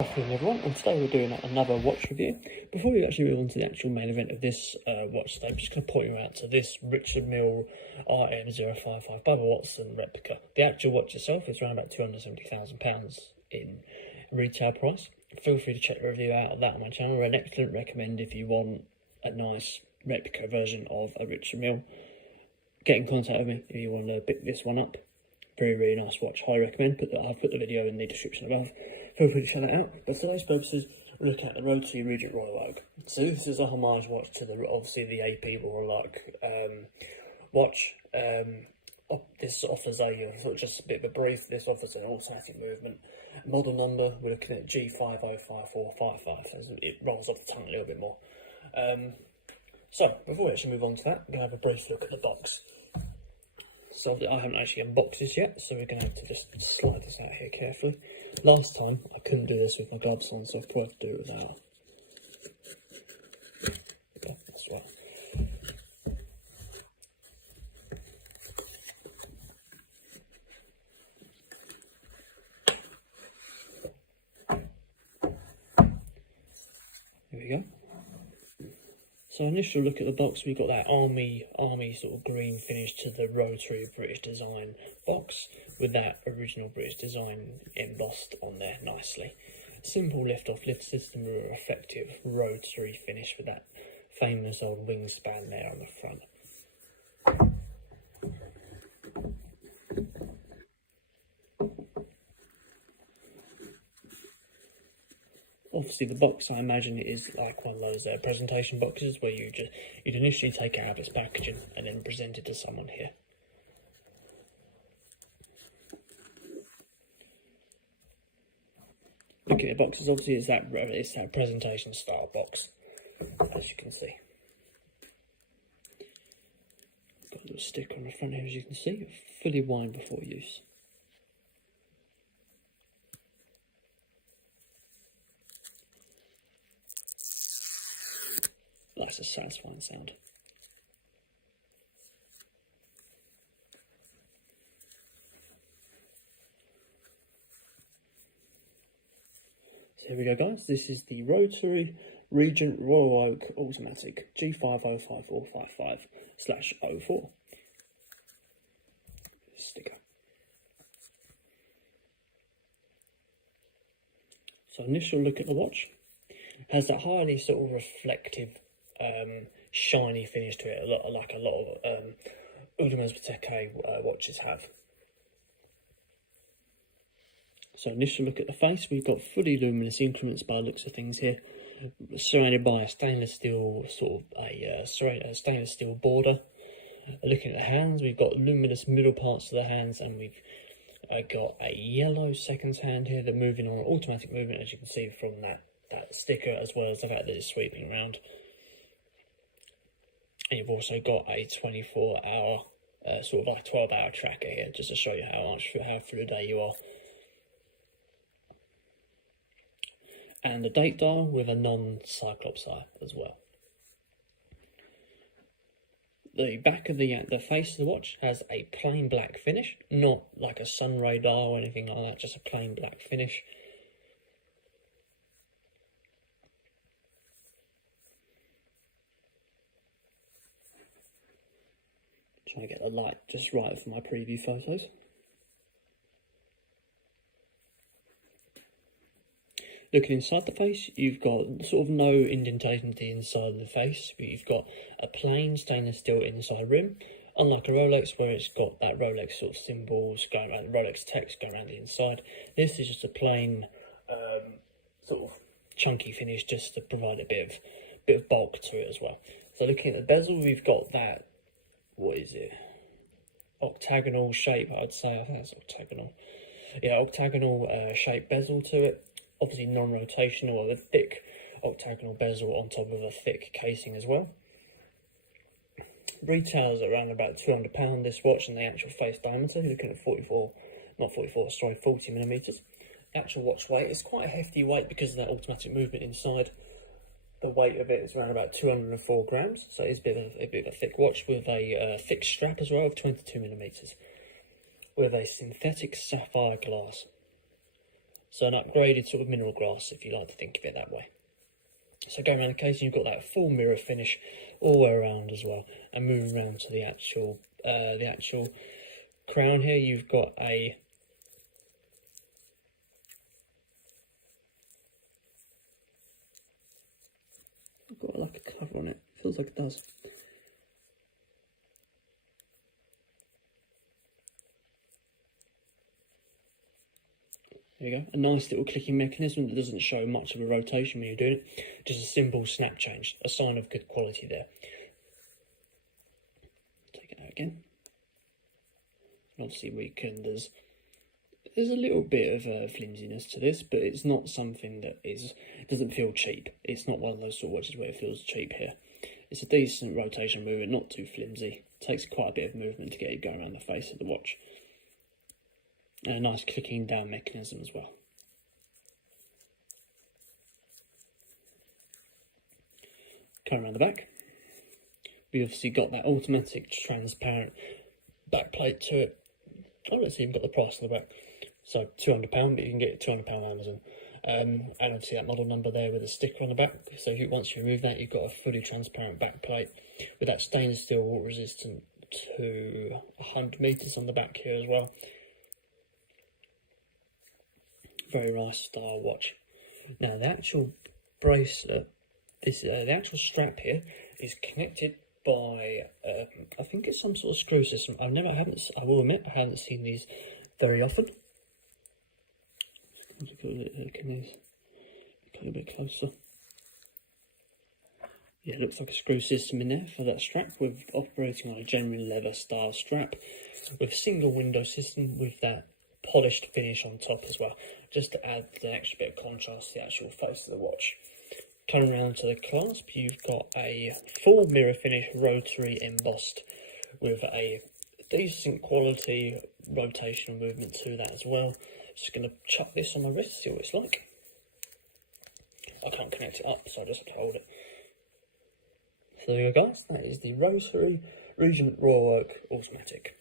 Afternoon everyone, and today we're doing another watch review. Before we actually move on to the actual main event of this watch today, I'm just going to point you out to this Richard Mille RM055 Bubba Watson replica. The actual watch itself is around about £270,000 in retail price. Feel free to check the review out of that on my channel. An excellent recommend if you want a nice replica version of a Richard Mille. Get in contact with me if you want to pick this one up. Very nice watch, highly recommend. I've put the video in the description above. Feel free to check that out. But for today's purposes, we'll look at the Rotary Regent Royal Oak. So this is a homage watch to the obviously the AP Royal Oak watch. This offers a sort of just a bit of a brief. This offers an automatic movement. Model number, we're looking at G505455. It rolls off the tongue a little bit more. So before we actually move on to that, we're going to have a brief look at the box. So I haven't actually unboxed this yet, so we're going to have to just slide this out here carefully. Last time I couldn't do this with my gloves on, so I've tried to do it without. Okay, that's right. Here we go. So initial look at the box, we've got that army sort of green finish to the Rotary British design box with that original British design embossed on there nicely. Simple lift-off lift system with a effective Rotary finish with that famous old wingspan there on the front. Obviously the box, I imagine it is like one of those presentation boxes where you'd initially take it out of its packaging and then present it to someone here. Looking at the boxes, obviously it's that presentation style box, as you can see. Got a little sticker on the front here, as you can see, fully wined before use. That's a satisfying sound. So here we go guys, this is the Rotary Regent Royal Oak Automatic G505455/04 sticker. So initial look at the watch, has that highly sort of reflective shiny finish to it, like a lot of Audemars Piguet watches have. So initial look at the face, we've got fully luminous increments by the looks of things here, surrounded by a stainless steel sort of a stainless steel border. Looking at the hands, we've got luminous middle parts of the hands, and we've got a yellow seconds hand here. They're moving on automatic movement, as you can see from that sticker, as well as the fact that it's sweeping around. And you've also got a 24-hour, sort of like 12-hour tracker here, just to show you how through the day you are. And the date dial with a non-cyclops eye as well. The back of the face of the watch has a plain black finish, not like a sunray dial or anything like that, just a plain black finish. Trying to get the light just right for my preview photos. Looking inside the face, you've got sort of no indentation to the inside of the face, but you've got a plain stainless steel inside rim, unlike a Rolex where it's got that Rolex sort of symbols going around, Rolex text going around the inside. This is just a plain sort of chunky finish, just to provide a bit of bulk to it as well. So looking at the bezel, we've got that, what is it, octagonal shape, I'd say. I think that's octagonal. Yeah, octagonal shape bezel to it. Obviously non-rotational, with a thick octagonal bezel on top of a thick casing as well. Retails at around about £200 this watch, and the actual face diameter, you're looking at 40 millimeters. The actual watch weight is quite a hefty weight because of that automatic movement inside. The weight of it is around about 204 grams, so it's a bit of a thick watch with a thick strap as well of 22 millimeters, with a synthetic sapphire glass. So an upgraded sort of mineral glass, if you like to think of it that way. So going around the case, you've got that full mirror finish all the way around as well. And moving around to the actual crown here, you've got a like a cover on it. Feels like it does. There you go. A nice little clicking mechanism that doesn't show much of a rotation when you're doing it. Just a simple snap change. A sign of good quality there. Take it out again. And obviously we can, there's a little bit of flimsiness to this, but it's not something that doesn't feel cheap. It's not one of those sort of watches where it feels cheap here. It's a decent rotation movement, not too flimsy. It takes quite a bit of movement to get it going around the face of the watch. And a nice clicking down mechanism as well. Going around the back, we obviously got that automatic transparent backplate to it. Oh, let's see, you've got the price on the back. So £200, but you can get it £200 on Amazon. And obviously that model number there with a sticker on the back. So once you remove that, you've got a fully transparent backplate with that stainless steel water resistant to 100 metres on the back here as well. Very nice style watch. Now the actual bracelet, the actual strap here is connected by I think it's some sort of screw system. I will admit I haven't seen these very often. Look a bit closer. Yeah, it looks like a screw system in there for that strap. We're operating on a genuine leather style strap with a single window system with that polished finish on top as well, just to add an extra bit of contrast to the actual face of the watch. Coming around to the clasp, you've got a full mirror finish rotary embossed with a decent quality rotational movement to that as well. Just going to chuck this on my wrist, see what it's like. I can't connect it up, so I just have to hold it. So there you go, guys. That is the Rotary Regent Royal Oak Automatic.